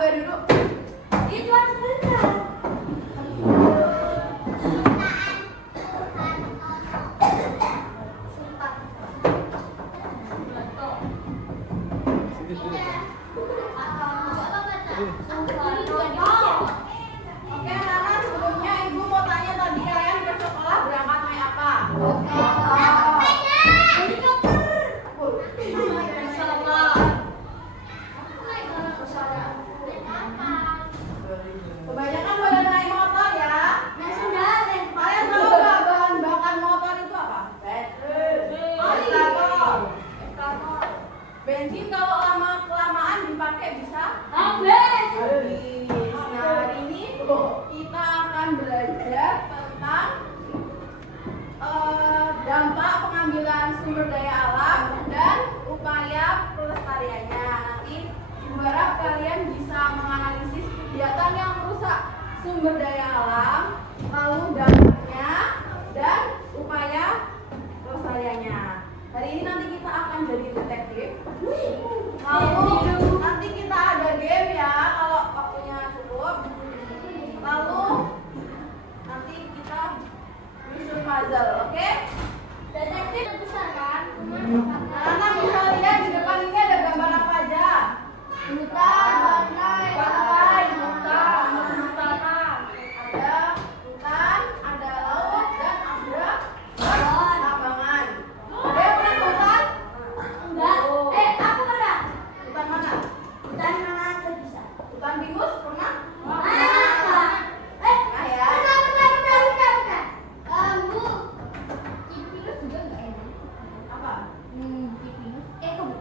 boleh duduk. Itu harus benar. Oke, Nana, sebelumnya Ibu mau tanya tadi kalian ke sekolah berangkat naik apa? Kebanyakan pada naik motor ya. Kalian tahu nggak bahan bakar motor itu apa? Etanol. Bensin kalau lama-kelamaan dipakai bisa habis. Nah, hari ini kita akan belajar tentang dampak pengambilan sumber daya alam dan upaya pelestariannya. Nanti berharap kalian bisa menganalisis kegiatan yang merusak sumber daya alam, lalu dampaknya dan upaya pelestariannya. Hari ini nanti kita akan jadi detektif. Lalu nanti kita ada game ya kalau waktunya cukup. Lalu nanti kita bikin puzzle, oke? Detektif besar kan? Anak bisa lihat di depan ini ada gambar apa aja? Hutan, pantai, hutan. Ada hutan, ada laut, dan ada lapangan. Ada yang pernah ke hutan? enggak. Aku pernah. Hutan mana? Hutan mana tuh bisa? Hutan pinus pernah? Pernah. Pernah. Kamu Cipinus juga enggak enak. Apa? Cipinus. Kamu.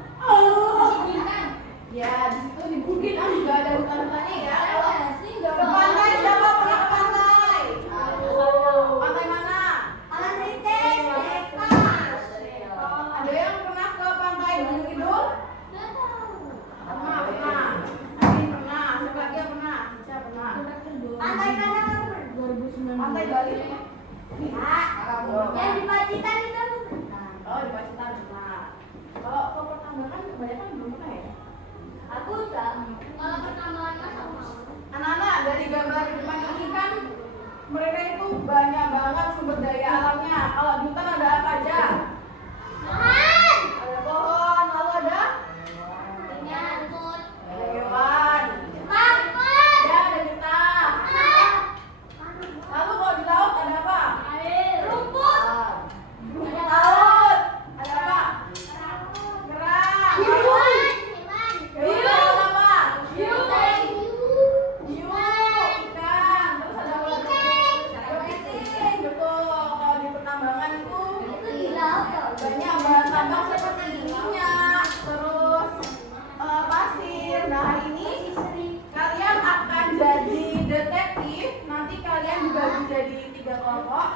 Ya, di situ di Bukit juga ada hutan-hutannya ya. Kalau sih ke pantai, siapa pernah ke pantai? Pantai mana? Ada yang pernah ke pantai Gunung Kidul? Pernah. Nadine pernah. Siapa lagi yang pernah? Siapa pernah? Pantai mana kamu? 2019. Pantai Bali. Yang di Pacitan itu. Oh, di Pacitan pernah. Kalau ke pertambangan kebanyakan belum pernah ya? Aku udah. Kalau pertambangan masa mau. Anak-anak dari gambar di depan ini kan mereka itu banyak banget sumber daya alamnya. Kalau di hutan ada apa aja? Ada pohon, lalu ada hewan. Ya, ada kita. Lalu kalau di laut ada apa? Rumput. Rumput laut. Ada apa? Kerang. Hewan apa? Hiu, ikan. Terus ada apa lagi? Kepiting. Betul. Kalau di pertambangan itu banyak bahan tambang seperti minyak, terus pasir. Nah, hari ini kalian akan jadi detektif. Nanti kalian dibagi jadi 3 kelompok.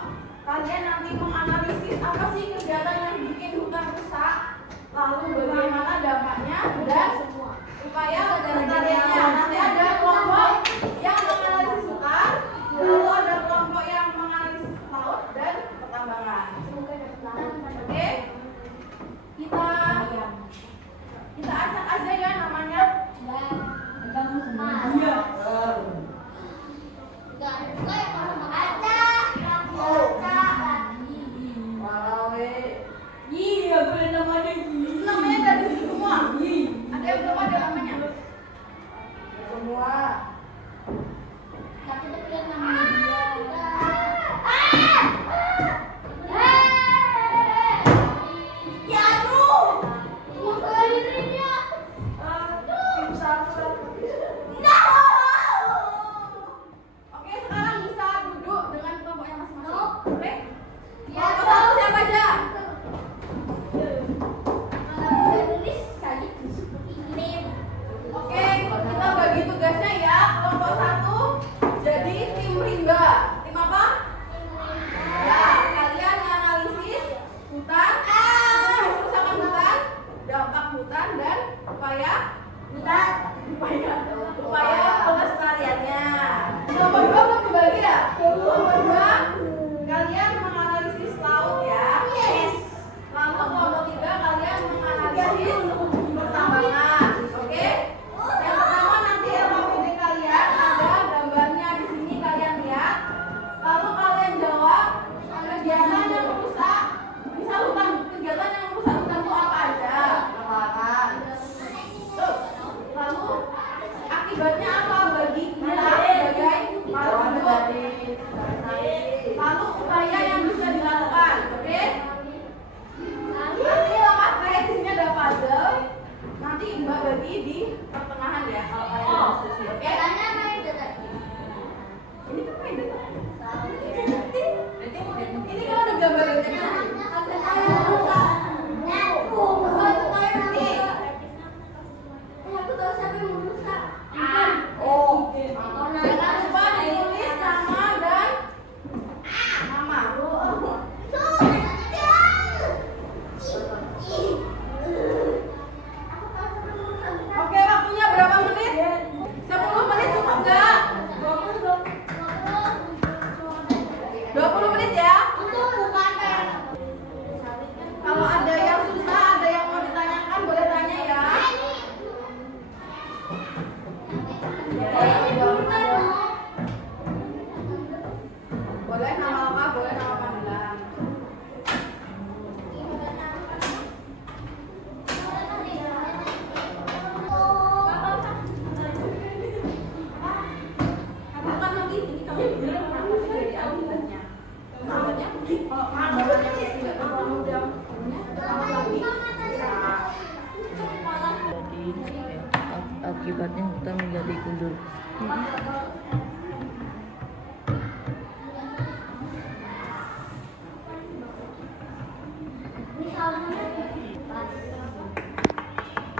Kalian nanti menganalisis apa sih kegiatan yang bikin hutan rusak, lalu bagaimana dampaknya dan upaya pelestariannya. Nanti ada kelompok yang menganalisis hutan, lalu ada kelompok yang menganalisis laut dan pertambangan. Oke, kita acak aja ya namanya. Iya, boleh namanya. Namanya dari situ semua. Ada yang belum ada namanya. Semua. Tapi lihat namanya dia. Oke, sekarang bisa duduk dengan kelompoknya masing-masing. Oke? Kelompok satu siapa aja? Oke, kita bagi tugasnya ya. Akibatnya apa? Bagi kita sebagai makhluk hidup. Lalu upaya yang bisa dilakukan, oke? Nanti langkah terakhir di sini ada puzzle. Nanti Mbak bagi di pertengahan ya kalau kalian udah selesai, oke? Ini kan main dekat. Ini kalau udah gambarannya kan? Jangan lupa ditulis nama dan nama. Oke, waktunya berapa menit? 10 menit cukup nggak? 20 menit ya? Kalau ada yang susah, ada yang mau ditanyakan, boleh tanya ya. Boleh nama lengkap, boleh nama panggilan. Bukan lagi ini kamu bilang kenapa sih dari akibatnya? Akibatnya kalau penambahannya tidak terlalu jauh, lagi. Jadi akibatnya hutan menjadi gundul.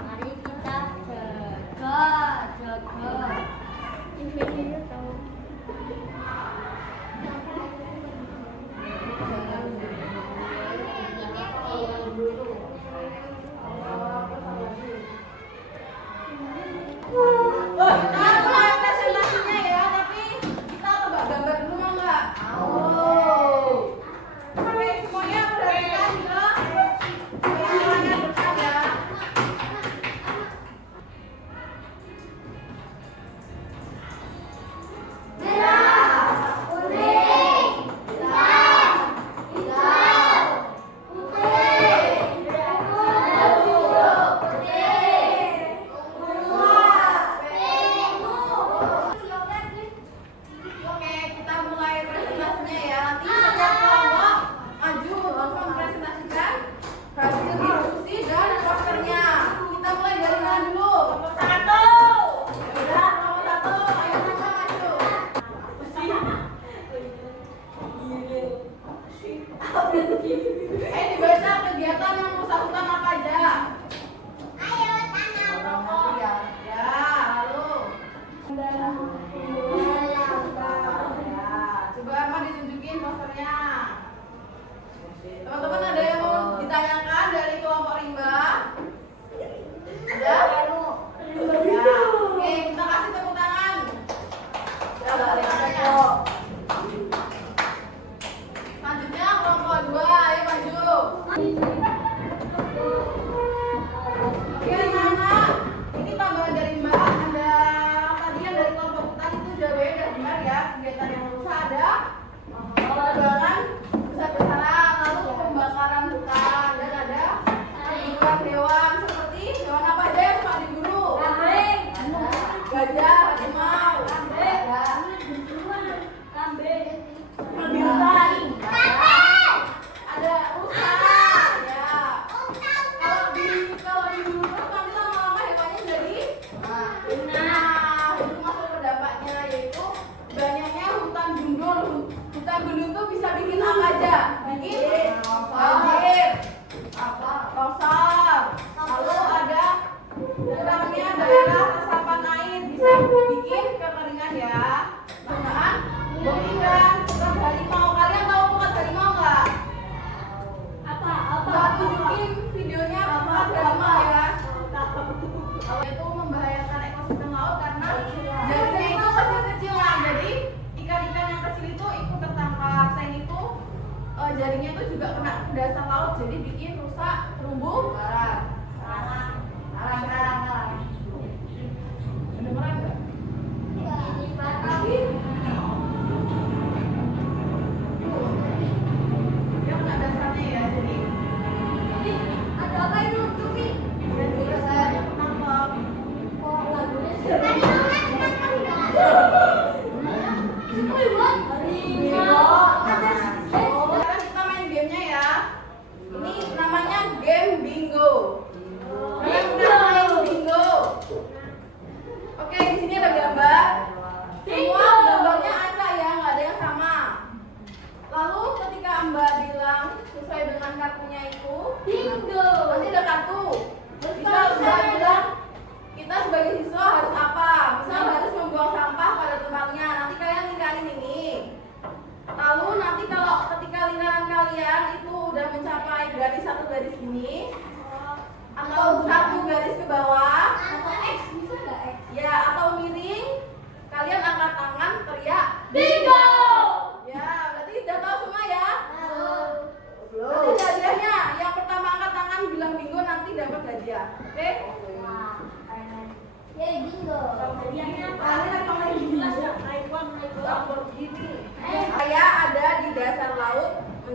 Mari kita jaga. Wah, kita mulai presentasinya ya, tapi kita coba gambar dulu mau nggak? Sampai semuanya perhatikan ke yang depan ya. Oke, kita mulai presentasinya ya. Nanti setiap kelompok maju untuk mempresentasikan hasil diskusi dan posternya. Kita mulai dari mana dulu? Kelompok 1. Ya, kelompok 1. Ayo semua maju. Dibaca kegiatan yang bersangkutan apa aja? Rokok ya. Ya, lalu. Ya, coba apa ditunjukin posternya. Teman-teman ada yang mau ditanyakan dari kelompok rimba? Ada? Ya, oke kita kasih tepuk tangan. Selanjutnya kelompok 2, ayo maju. Oke anak-anak, ini tambahan dari Mbak. Ada tadi yang dari kelompok hutan itu udah benar ya. Kegiatan yang rusak ada penebangan besar-besaran, lalu pembakaran hutan, dan ada perburuan hewan seperti hewan apa aja yang suka diburu? Gajah, harimau, ada rusa, ya. Kalau diburu terus nanti lama-lama hewannya jadi itu masuk ke dampaknya, yaitu banyaknya hutan gundul. Hutan gundul tuh bisa bikin apa aja? Bikin banjir, longsor, lalu ada kurangnya daerah resapan air, bisa bikin kekeringan ya. Penggunaan bom ikan, pukat harimau. Kalian tahu pukat harimau nggak? Mbak tunjukin videonya pukat harimau ya. Itu membahayakan ekosistem laut karena jaringnya itu kecil-kecil lah. Jadi ikan-ikan yang kecil itu ikut tertangkap. Selain itu jaringnya itu juga kena ke dasar laut, jadi bikin rusak terumbu karang. Kedengeran nggak? Dia kena dasarnya ya, jadi Ada apa itu, Cumi? dan juga saya ketangkep. Tadi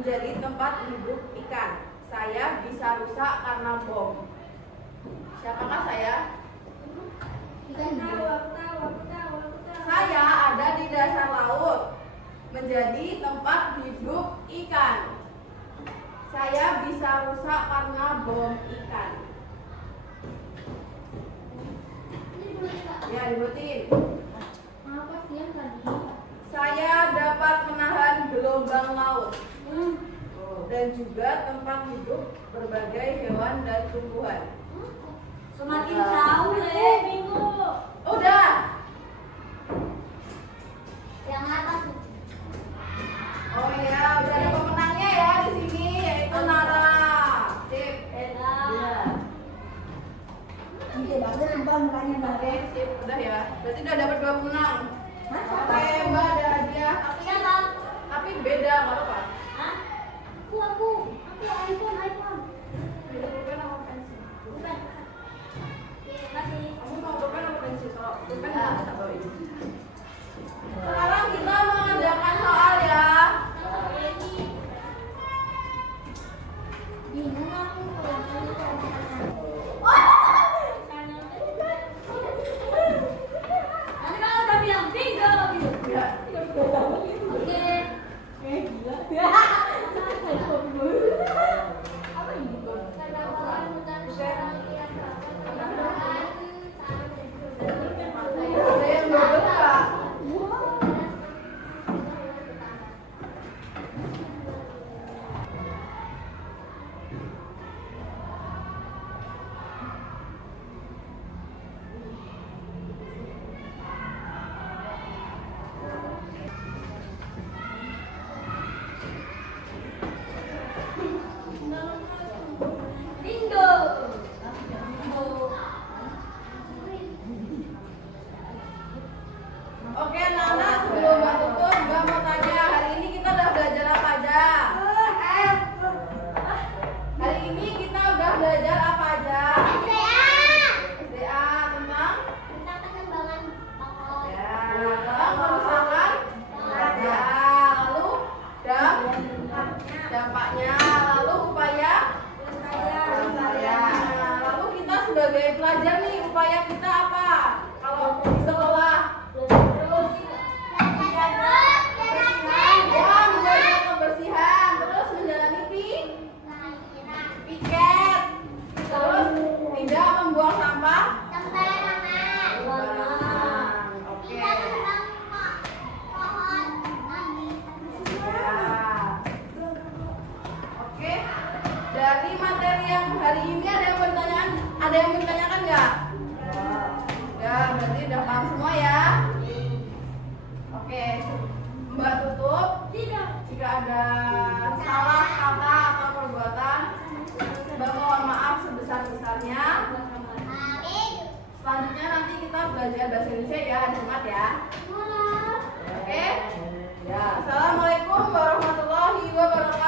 menjadi tempat hidup ikan. Saya bisa rusak karena bom. Siapakah saya? Saya ada di dasar laut menjadi tempat hidup ikan. Saya bisa rusak karena bom ikan. Ya, dibuatin. Apa sih yang tadi? Saya dapat menahan gelombang laut dan juga tempat hidup berbagai hewan dan tumbuhan. Semakin jauh deh, bingung. Udah. Yang atas. Oh iya, udah ada pemenangnya ya di sini, yaitu Nara. Sip. Oke, sip, udah ya. Berarti udah dapat 2 pemenang. Oke, Mbak ada hadiah. Tapi beda, nggak apa-apa. Aku iPhone. Beda pulpen sama pensil. Bukan. Oke, kasih. Kamu mau pulpen apa pensil? Kalau pulpen nggak bisa bawain. Sekarang kita mengerjakan soal ya. Bingung aku kalau nanti kalau udah bilang bingo gitu. Ya. Oke. Apa ini? Ada yang double nggak? Bingo. Oke, Nana, sebelum Mbak tutup, Mbak mau tanya, hari ini kita udah belajar apa aja? Hari ini kita udah belajar apa aja? SDA tentang? Ya, tentang kerusakan. Ya, lalu dampaknya, lalu upaya. Ya, lalu kita sebagai pelajar nih, upaya kita apa? Kalau di sekolah? Ya, menjaga kebersihan, terus menjalani piket, terus tidak membuang sampah sembarangan. Oke. Ya. Oke. Dari materi yang hari ini ada yang bertanyakan nggak? Ya, berarti udah paham semua ya. Oke, Mbak tutup. Jika ada salah kata atau perbuatan, Mbak mohon maaf sebesar-besarnya. Selanjutnya nanti kita belajar bahasa Indonesia ya, hari Jumat ya. Oke? Ya, Assalamualaikum warahmatullahi wabarakatuh.